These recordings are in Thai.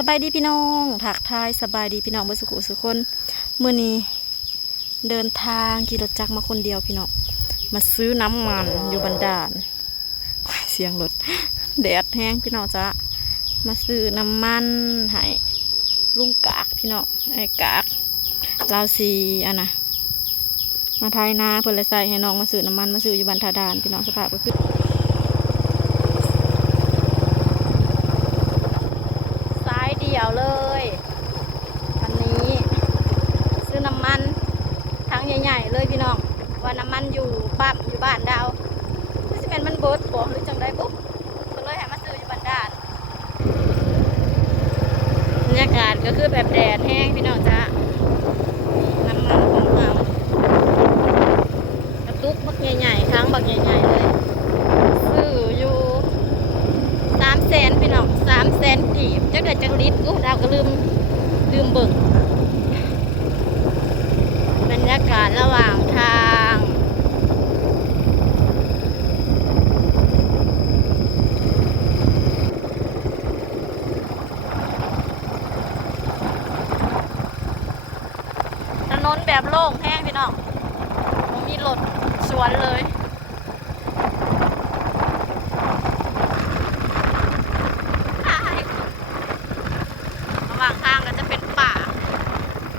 สบายดีพี่น้องถักทายสบายดีพี่น้องเบดสุขุสุขคนเมื่อนี้เดินทางขี่รถจักรมาคนเดียวพี่น้องมาซื้อน้ำมันอยู่บันดาลเสียงรถแดดแห้งพี่น้องจ้ะมาซื้อน้ำมันให้ลุงกากพี่น้องไอ้กากลาวซีอันนะมาไทยนาเพื่อนเลยใส่ให้น้องมาซื้อน้ำมันมาซื้ออยู่บันทาดานพี่น้องสภาพก็คือียวเลยคันนี้ ซื้อน้ำมันทั้งใหญ่ๆเลยพี่น้องว่าน้ำมันอยู่ปั๊มอยู่บ้านดาวคือสิเป็นมันเบิดบ่หรือจังได้ปุ๊บก็เลยให้มาซื้ออยู่บ้านดานบรรยากาศก็คือแบบแดดแห้งพี่น้องจ้าน้ำมันของเรากระตุกบักใหญ่ๆครั้งบักใหญ่ๆเลยซื้ออยู่สามแสนพี่น้องามแสนกีบจักเดือจักลิตรกูดาวก็ลืมลืมเบิกบรรยากาศระหว่างทางถนนแบบโล่งแห้งพี่น้องมมีรถสวนเลย ระหว่างทางก็จะเป็นป่า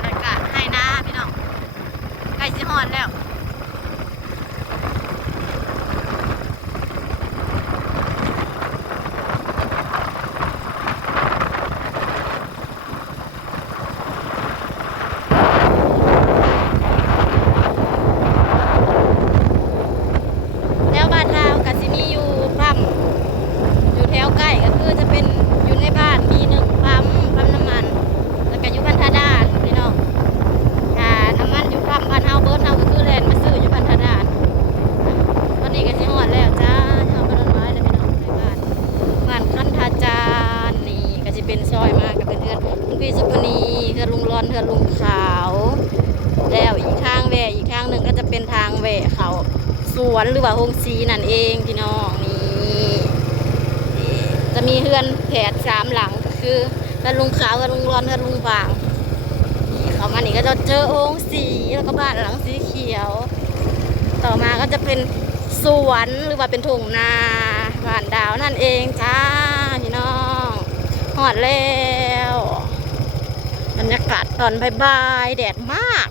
แล้วก็ให้นาพี่น้องใกล้สิฮอดแล้ว แล้วบ้านเราก็สิมีอยู่ปั๊มอยู่แถวใกล้ก็คือจะเป็นอยู่ในบ้านมีหนึ่งปั๊มปั๊มน้ำมัน แล้วก็อยู่พันธดารพี่น้องอ่าน้ำมันอยู่ปั๊มบ้านเฮาเบิร์ดเฮาก็คือแลนมาซื้ออยู่พันธดารตอนนี้ก็สิฮอดแล้วจ้าเฮาก็ต้นไม้แล้วพี่น้องในบ้านบ้านคันธาจารย์นี่ก็สิเป็นซอยมากับเพื่อนๆลุงพี่สุพนีเพื่อนลุงร้อนเพื่อนลุงขาว แล้วอีกทางแหวะอีกทางหนึ่งก็จะเป็นทางแหวะเขา ส วนหรือว่าโฮงซีนั่นเองพี่น้องนี่จะมีเฮือนแผดสามหลังก็คือเฮือนลุงขาวเฮือนลุงร้อนเฮือนลุงบางนี่เขามานี่ก็จะเจอโฮงสีแล้วก็บ้านหลังสีเขียว ต่อมาก็จะเป็นสวนหรือว่าเป็นทุ่งนาบ้านดาวนั่นเองจ้าพี่น้องหอดแล้วบรรยากาศตอนบ่ายๆแดดมาก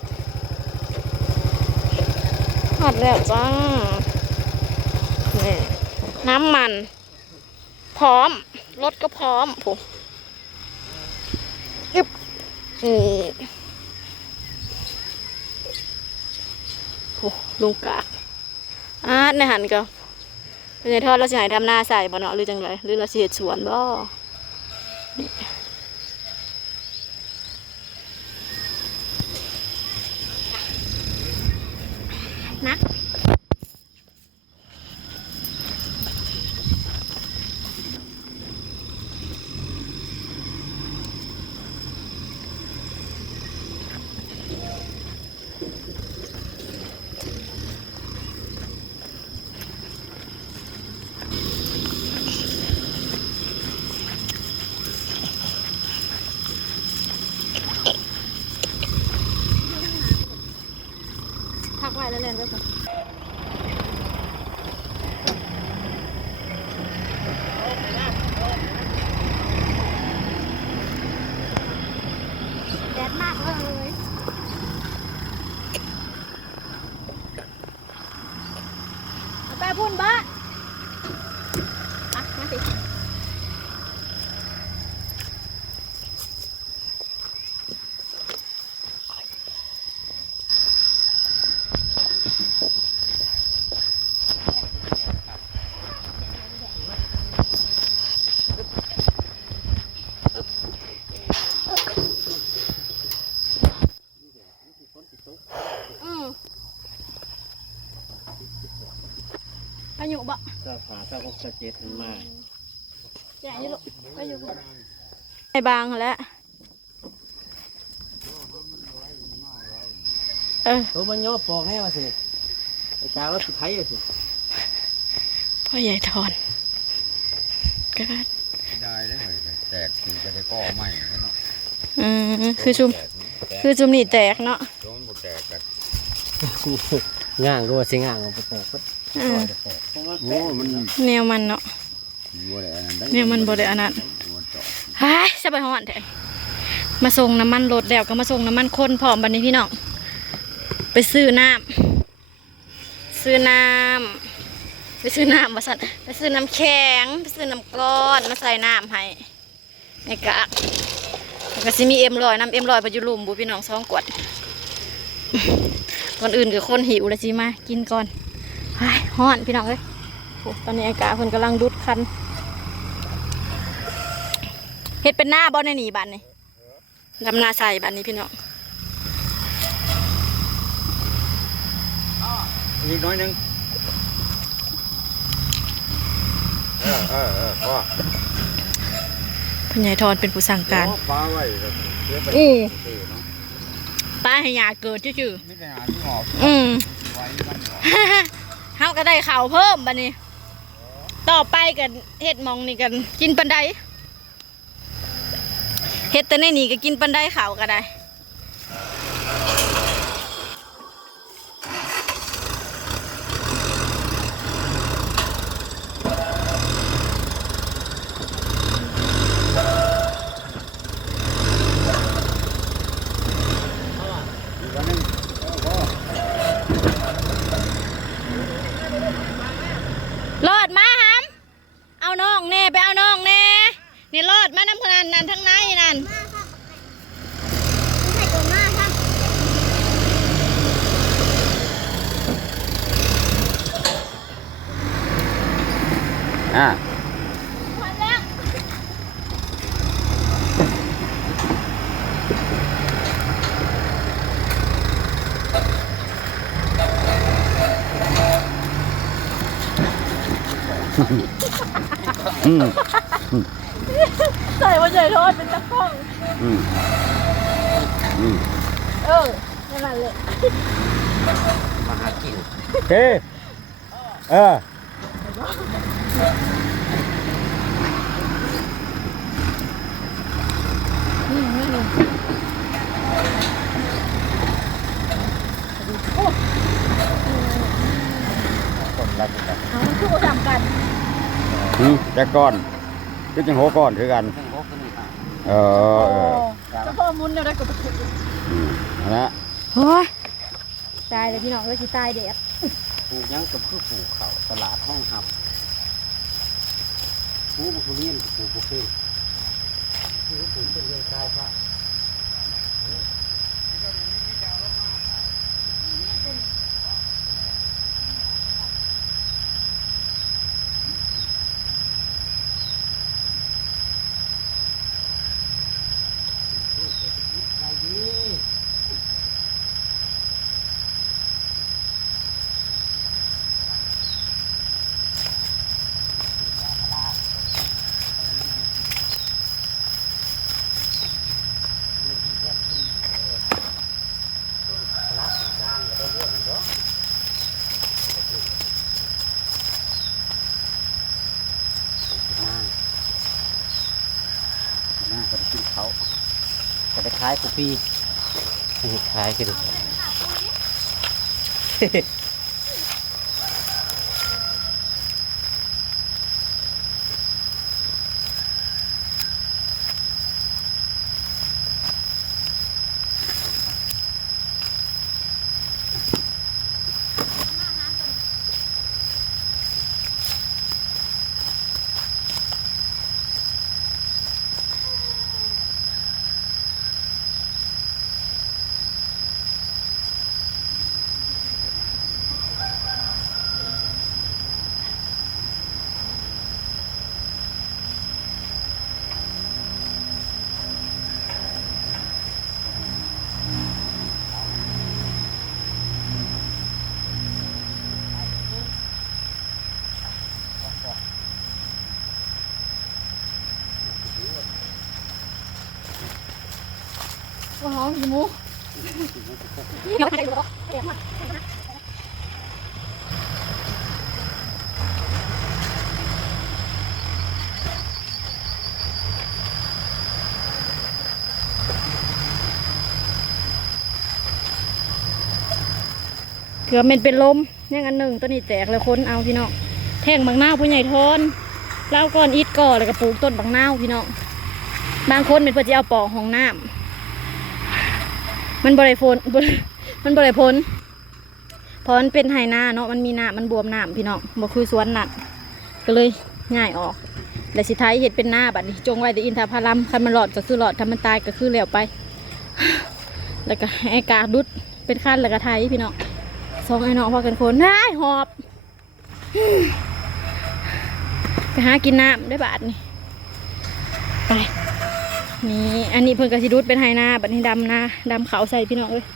อดแล้วจ้านี่น้ำมัน พร้อม รถก็พร้อมผมยึบนี่โอ้ลุงกากอ่าในหันก็เป็นไงทอดเราจะให้ทำหน้าใส่บ่เนาะหรือจังไรหรือเราสิเฮ็ดสวนบ่ ว้แล้วเล่นไว้ก่อนแดดมากเลยเอาไปพุ่นบ้าอะมาสิ อืม อายุบ่เสื้อผ้าเสื้ออกเสื้อเจ็ดมันมาแจ่อยู่ลูกอายุบ่ไอ้บางหั่นแหล้ว เออตัวมันย่อปอกแน่มาสิไอ้จ้าวแล้วสุดท้ายสิพ่อใหญ่ทอนก็ได้ได้เหรอแตกคือจะได้ก้อใหม่เนาะอืมคือชุมแตกแตกคือชุมนี่แตกเนาะโดนบ่แตกกันง่างก็ว่าสิง่างเอาไปแตกก็ อืมจะแตกโอ้มันแนวมันเนาะบ่ได้อันนั้นได้เนี่ยมันบ่ได้อันนั้นหัวเจาะฮายสบายฮ้อนแท้มาส่งน้ำมันรถแล้วก็มาส่งน้ำมันคนพร้อมบัดนี้พี่น้องไปซื้อน้ำซื้อน้ำไปซื้อน้ำมาสั่นไปซื้อน้ำแข็งไปซื้อน้ำก้อนมาใส่น้ำให้ในกะแล้วก็สิมีเอ็มลอยน้ำเอ็มลอยไปอยู่ลุมบุพี่น้องสองกวดก่อนอื่นก็คนหิวแล้วสิมากินก่อน ฮายฮ้อนพี่น้องเอ้ยโอ้ตอนนี้ไอ้กาเพิ่นกำลังดุดคันเฮ็ดเป็นหน้าบ่ในนี่บัดนี่ดำนาใส่บัดนี้พี่น้องอีกน้อยหนึงเออเออเออพ่อพญายทอนเป็นผู้สั่งการโอ้ปลาไว้ก็เดี๋ยวไปอือซื้อเนาะป้าให้ยาเกิดชื่อมีแต่หาที่ออกๆอืมไว้มันออก เฮาก็ได้ข่าวเพิ่มบัดนี้ ต่อไปกันเฮ็ดมองนี่กัน กินปันไดเฮ็ดแต่ในนี่ก็กินปันไดข่าวก็ได้ อีกอันหนึงเออพ่อ รอดมาหามเอาน้องแน่ไปเอาน้องแน่นี่รอดมาน้ำพนันนั่นทั้งในนั่น อ่า อืมใส่ว่าใหญ่รอดเป็นตะก้อง อืมอืมเออนั่นแหละเลยมาหากินโอเคเออนี่นี่นี่คนรักกันเอามันคือบ่จำกัน อืมแต่ก่อนคือจังโหก่อนคือกัน ทั้งหกกันนี่ค่ะเออเออจะเพิ่มมุนเดี๋ยวได้กับอืมเอาละโอ้ยตายเลยพี่น้องเอ้ยสิตายแดดปลูกหยังกับคือปลูกเขาตลาดห้องหับปลูกบุเรียนปลูกบุฟเฟ่ต์ปลูกปลูกเป็นเรื่องกายพระ หน้าหน้าก็ไปกินเขาก็ไป ขายกูปีให้ขายกัน ว้าวมูเกือบเป็นเป็นลมอย่าอันหนึ่งต้นนี้แตกเลยค้นเอาพี่น้องแท่งบางหน้าผู้ใหญ่ทนเล่าก่อนอิดก่อนแล้วก็ปลูกต้นบางหน้าพี่น้องบางคนเป็นเพื่อจะเอาปอกห้องน้ำ มันบริโภนมันบริพ้นเพราะมันเป็นไหนาเนาะมันมีน้ำมันบวมน้ำพี่น้องบ่คือสวนนัดก็เลยง่ายออกและสิท้ายเห็ดเป็นหน้าบัดนี้จงไว้แต่อินทผลัมคันมันหลอดก็คือหลอดถ้ามันตายก็คือแล้วไป แล้วก็ให้กาดุดเป็นขั้นแล้วก็ไทยพี่น้องสองไอ้น้องพอกันคนได้หอบไปหากินน้ำได้บาทนี่ไป นี่อันนี้เพิ่นกระสิดุดเป็นไฮนาบัดนี้ดำนาดำขาวใส่พี่น้องเลย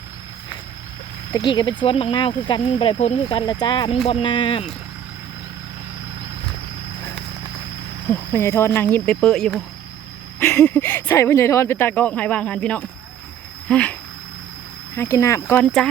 ตะกี้ก็เป็นสวนบางนาวคือกันบริพ้นคือกันละจ้ามันบอมน้ำโอ้พญายทอนนางยิ้มไปเปอะอยู่บ่ใส่พญายทอนไปตากล้องหายวางหันพี่น้องหากินน้ำก่อนจ้า